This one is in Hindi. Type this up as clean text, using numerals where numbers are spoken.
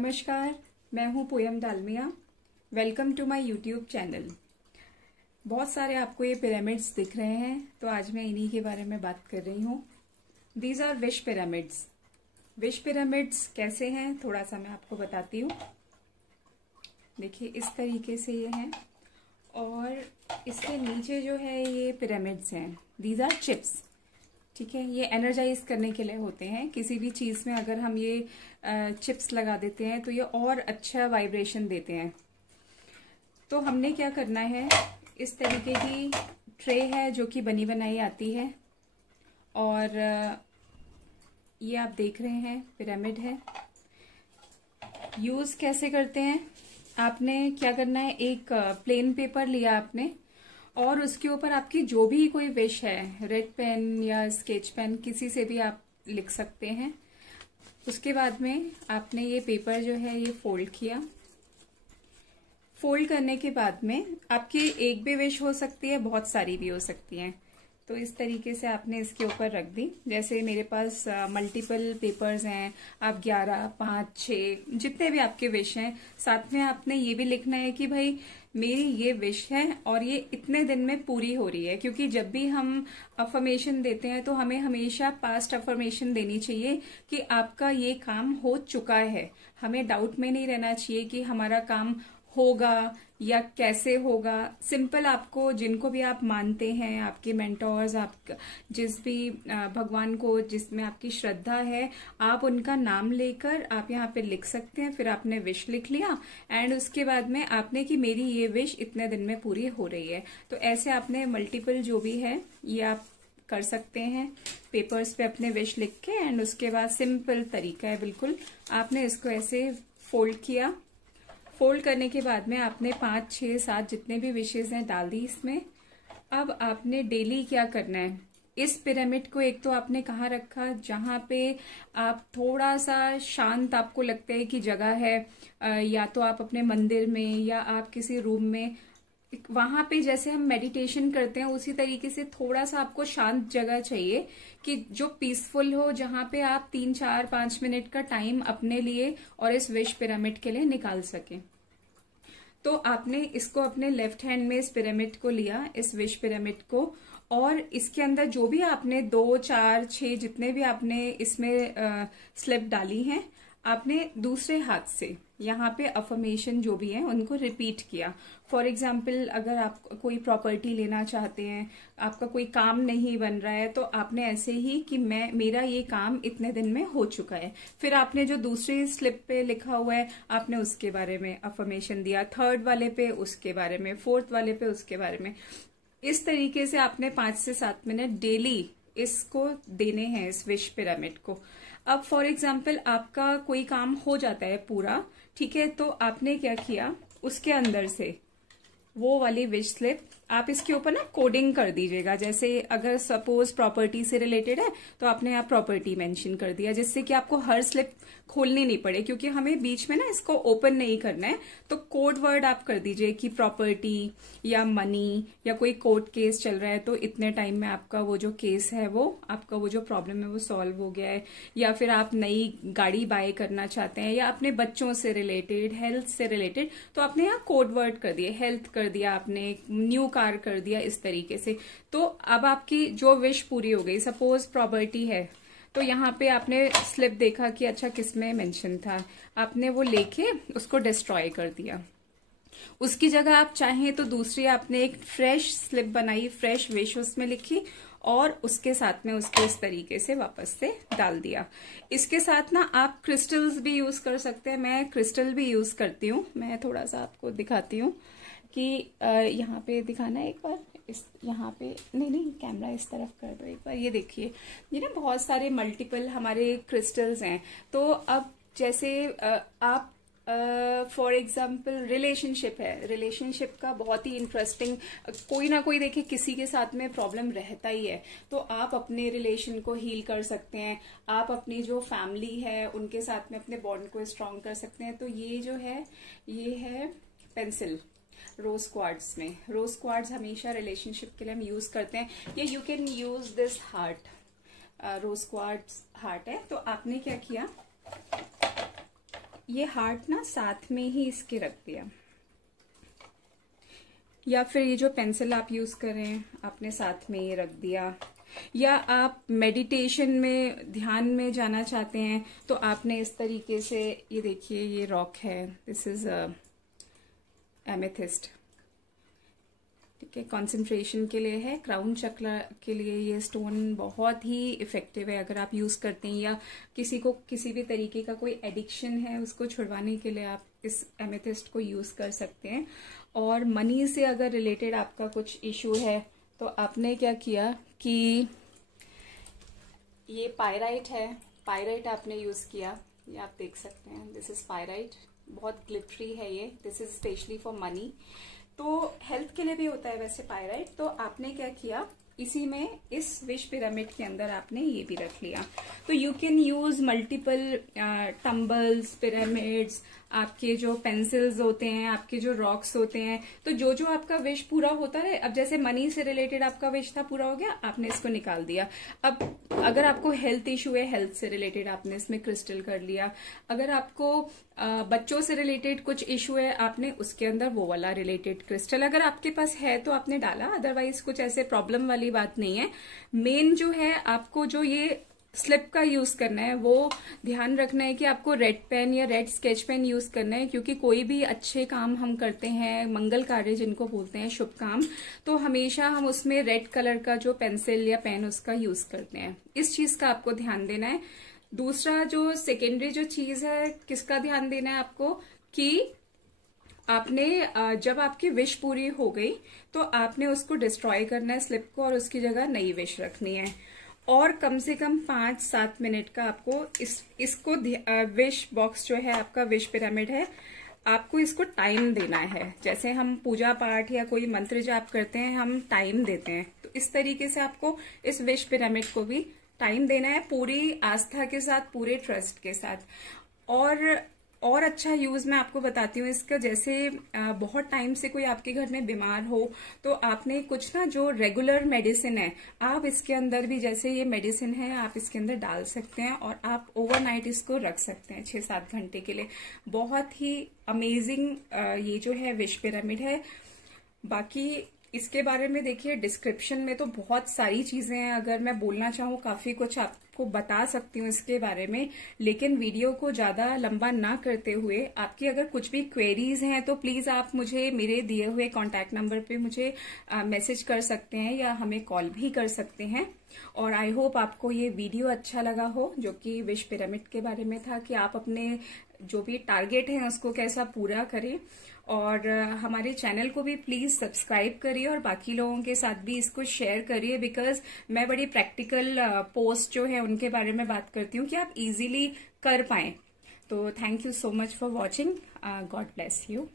नमस्कार, मैं हूं Poyam Dalmia. Welcome to my YouTube channel. बहुत सारे आपको ये पिरामिड्स दिख रहे हैं, तो आज मैं इन्हीं के बारे में बात कर रही हूँ। These are wish pyramids. Wish pyramids कैसे हैं थोड़ा सा मैं आपको बताती हूँ। देखिए इस तरीके से ये हैं और इसके नीचे जो है ये पिरामिड्स हैं। These are chips. ठीक है, ये एनर्जाइज करने के लिए होते हैं। किसी भी चीज में अगर हम ये चिप्स लगा देते हैं तो ये और अच्छा वाइब्रेशन देते हैं। तो हमने क्या करना है, इस तरीके की ट्रे है जो कि बनी बनाई आती है और ये आप देख रहे हैं पिरामिड है। यूज कैसे करते हैं, आपने क्या करना है, एक प्लेन पेपर लिया आपने और उसके ऊपर आपकी जो भी कोई विश है, रेड पेन या स्केच पेन किसी से भी आप लिख सकते हैं। उसके बाद में आपने ये पेपर जो है ये फोल्ड किया। फोल्ड करने के बाद में आपकी एक भी विश हो सकती है, बहुत सारी भी हो सकती हैं। तो इस तरीके से आपने इसके ऊपर रख दी। जैसे मेरे पास मल्टीपल पेपर्स हैं, आप 11, 5, 6 जितने भी आपके विश हैं, साथ में आपने ये भी लिखना है कि भाई मेरी ये विश है और ये इतने दिन में पूरी हो रही है। क्योंकि जब भी हम अफर्मेशन देते हैं तो हमें हमेशा पास्ट अफर्मेशन देनी चाहिए कि आपका ये काम हो चुका है। हमें डाउट में नहीं रहना चाहिए कि हमारा काम होगा या कैसे होगा। सिंपल आपको जिनको भी आप मानते हैं, आपके मेंटोर्स, आप जिस भी भगवान को जिसमें आपकी श्रद्धा है, आप उनका नाम लेकर आप यहाँ पे लिख सकते हैं। फिर आपने विश लिख लिया एंड उसके बाद में आपने कि मेरी ये विश इतने दिन में पूरी हो रही है। तो ऐसे आपने मल्टीपल जो भी है ये आप कर सकते हैं पेपर्स पे अपने विश लिख के। एंड उसके बाद सिंपल तरीका है बिल्कुल, आपने इसको ऐसे फोल्ड किया। फोल्ड करने के बाद में आपने 5, 6, 7 जितने भी विशेज हैं डाल दी इसमें। अब आपने डेली क्या करना है, इस पिरामिड को एक तो आपने कहाँ रखा, जहां पे आप थोड़ा सा शांत आपको लगता है कि जगह है, या तो आप अपने मंदिर में या आप किसी रूम में, वहां पे जैसे हम मेडिटेशन करते हैं उसी तरीके से थोड़ा सा आपको शांत जगह चाहिए कि जो पीसफुल हो, जहां पे आप 3, 4, 5 मिनट का टाइम अपने लिए और इस विश पिरामिड के लिए निकाल सकें। तो आपने इसको अपने लेफ्ट हैंड में इस पिरामिड को लिया, इस विश पिरामिड को, और इसके अंदर जो भी आपने 2, 4, 6 जितने भी आपने इसमें स्लिप डाली हैं, आपने दूसरे हाथ से यहाँ पे अफर्मेशन जो भी है उनको रिपीट किया। फॉर एग्जाम्पल अगर आप कोई प्रॉपर्टी लेना चाहते हैं, आपका कोई काम नहीं बन रहा है, तो आपने ऐसे ही कि मेरा ये काम इतने दिन में हो चुका है। फिर आपने जो दूसरी स्लिप पे लिखा हुआ है आपने उसके बारे में अफर्मेशन दिया, थर्ड वाले पे उसके बारे में, फोर्थ वाले पे उसके बारे में। इस तरीके से आपने 5 से 7 मिनट डेली इसको देने हैं, इस विश पिरामिड को। अब फॉर एग्जाम्पल आपका कोई काम हो जाता है पूरा, ठीक है, तो आपने क्या किया, उसके अंदर से वो वाली विश स्लिप आप इसके ऊपर ना कोडिंग कर दीजिएगा। जैसे अगर सपोज प्रॉपर्टी से रिलेटेड है तो आपने यहाँ प्रॉपर्टी मेंशन कर दिया, जिससे कि आपको हर स्लिप खोलनी नहीं पड़े, क्योंकि हमें बीच में ना इसको ओपन नहीं करना है। तो कोड वर्ड आप कर दीजिए कि प्रॉपर्टी या मनी, या कोई कोर्ट केस चल रहा है तो इतने टाइम में आपका वो जो केस है, वो आपका वो जो प्रॉब्लम है वो सॉल्व हो गया है। या फिर आप नई गाड़ी बाय करना चाहते हैं या अपने बच्चों से रिलेटेड, हेल्थ से रिलेटेड, तो आपने यहाँ कोड वर्ड कर दिए, हेल्थ कर दिया आपने, न्यू कार कर दिया, इस तरीके से। तो अब आपकी जो विश पूरी हो गई। सपोज प्रॉपर्टी है तो यहाँ पे आपने स्लिप देखा कि अच्छा किसमें मेंशन था, आपने वो लेके उसको डिस्ट्रॉय कर दिया। उसकी जगह आप चाहें तो दूसरी आपने एक फ्रेश स्लिप बनाई, फ्रेश विश उसमें लिखी और उसके साथ में उसको इस तरीके से वापस से डाल दिया। इसके साथ ना आप क्रिस्टल्स भी यूज कर सकते हैं। मैं क्रिस्टल भी यूज करती हूँ। मैं थोड़ा सा आपको दिखाती हूँ कि यहाँ पे दिखाना है एक बार, इस यहाँ पे नहीं कैमरा इस तरफ कर दो एक बार। ये देखिए, ये ना बहुत सारे मल्टीपल हमारे क्रिस्टल्स हैं। तो अब जैसे आप फॉर एग्जाम्पल रिलेशनशिप है, रिलेशनशिप का बहुत ही इंटरेस्टिंग, कोई ना कोई देखिए किसी के साथ में प्रॉब्लम रहता ही है, तो आप अपने रिलेशन को हील कर सकते हैं। आप अपनी जो फैमिली है उनके साथ में अपने बॉन्ड को स्ट्रांग कर सकते हैं। तो ये जो है ये है पेंसिल रोज क्वार्ट्ज में। रोज क्वार्ट्ज हमेशा रिलेशनशिप के लिए हम यूज करते हैं। या you can use this heart, rose quartz heart है। तो आपने क्या किया, ये हार्ट ना साथ में ही इसके रख दिया, या फिर ये जो पेंसिल आप यूज करें आपने साथ में ये रख दिया, या आप मेडिटेशन में ध्यान में जाना चाहते हैं तो आपने इस तरीके से, ये देखिए ये रॉक है, दिस इज एमेथिस्ट, ठीक है, कंसंट्रेशन के लिए है। क्राउन चक्र के लिए ये स्टोन बहुत ही इफेक्टिव है अगर आप यूज करते हैं, या किसी को किसी भी तरीके का कोई एडिक्शन है उसको छुड़वाने के लिए आप इस एमेथिस्ट को यूज कर सकते हैं। और मनी से अगर रिलेटेड आपका कुछ इशू है तो आपने क्या किया कि ये पायराइट है, पायराइट आपने यूज किया, ये आप देख सकते हैं, दिस इज पायराइट, बहुत ग्लिटरी है ये, this is specially for money. तो हेल्थ के लिए भी होता है वैसे पायराइट। तो आपने क्या किया, इसी में इस विश पिरामिड के अंदर आपने ये भी रख लिया। तो you can use multiple tumbles, pyramids, आपके जो पेंसिल्स होते हैं, आपके जो रॉक्स होते हैं, तो जो जो आपका विश पूरा होता है, अब जैसे मनी से रिलेटेड आपका विश था पूरा हो गया, आपने इसको निकाल दिया। अब अगर आपको हेल्थ इशू है, हेल्थ से रिलेटेड आपने इसमें क्रिस्टल कर लिया। अगर आपको बच्चों से रिलेटेड कुछ इशू है, आपने उसके अंदर वो वाला रिलेटेड क्रिस्टल अगर आपके पास है तो आपने डाला, अदरवाइज कुछ ऐसे प्रॉब्लम वाली बात नहीं है। मेन जो है आपको जो ये स्लिप का यूज करना है वो ध्यान रखना है कि आपको रेड पेन या रेड स्केच पेन यूज करना है, क्योंकि कोई भी अच्छे काम हम करते हैं, मंगल कार्य जिनको बोलते हैं, शुभ काम, तो हमेशा हम उसमें रेड कलर का जो पेंसिल या पेन उसका यूज करते हैं। इस चीज का आपको ध्यान देना है। दूसरा जो सेकेंडरी जो चीज है, किसका ध्यान देना है आपको, कि आपने जब आपकी विश पूरी हो गई तो आपने उसको डिस्ट्रॉय करना है स्लिप को, और उसकी जगह नई विश रखनी है। और कम से कम 5-7 मिनट का आपको इसको विश बॉक्स जो है आपका विश पिरामिड है, आपको इसको टाइम देना है। जैसे हम पूजा पाठ या कोई मंत्र जाप करते हैं, हम टाइम देते हैं, तो इस तरीके से आपको इस विश पिरामिड को भी टाइम देना है, पूरी आस्था के साथ, पूरे ट्रस्ट के साथ। और अच्छा यूज मैं आपको बताती हूँ इसका। जैसे बहुत टाइम से कोई आपके घर में बीमार हो तो आपने कुछ ना जो रेगुलर मेडिसिन है आप इसके अंदर भी, जैसे ये मेडिसिन है, आप इसके अंदर डाल सकते हैं और आप ओवरनाइट इसको रख सकते हैं 6-7 घंटे के लिए। बहुत ही अमेजिंग ये जो है विश पिरामिड है। बाकी इसके बारे में देखिए डिस्क्रिप्शन में तो बहुत सारी चीजें हैं, अगर मैं बोलना चाहूँ काफी कुछ आपको बता सकती हूँ इसके बारे में, लेकिन वीडियो को ज्यादा लंबा ना करते हुए आपकी अगर कुछ भी क्वेरीज हैं तो प्लीज आप मुझे मेरे दिए हुए कॉन्टैक्ट नंबर पे मुझे मैसेज कर सकते हैं या हमें कॉल भी कर सकते हैं। और आई होप आपको ये वीडियो अच्छा लगा हो, जो कि विश पिरामिड के बारे में था, कि आप अपने जो भी टारगेट है उसको कैसा पूरा करें। और हमारे चैनल को भी प्लीज सब्सक्राइब करिए और बाकी लोगों के साथ भी इसको शेयर करिए, बिकॉज मैं बड़ी प्रैक्टिकल पोस्ट जो है उनके बारे में बात करती हूँ कि आप इजीली कर पाएं। तो thank you so much for watching. God bless you.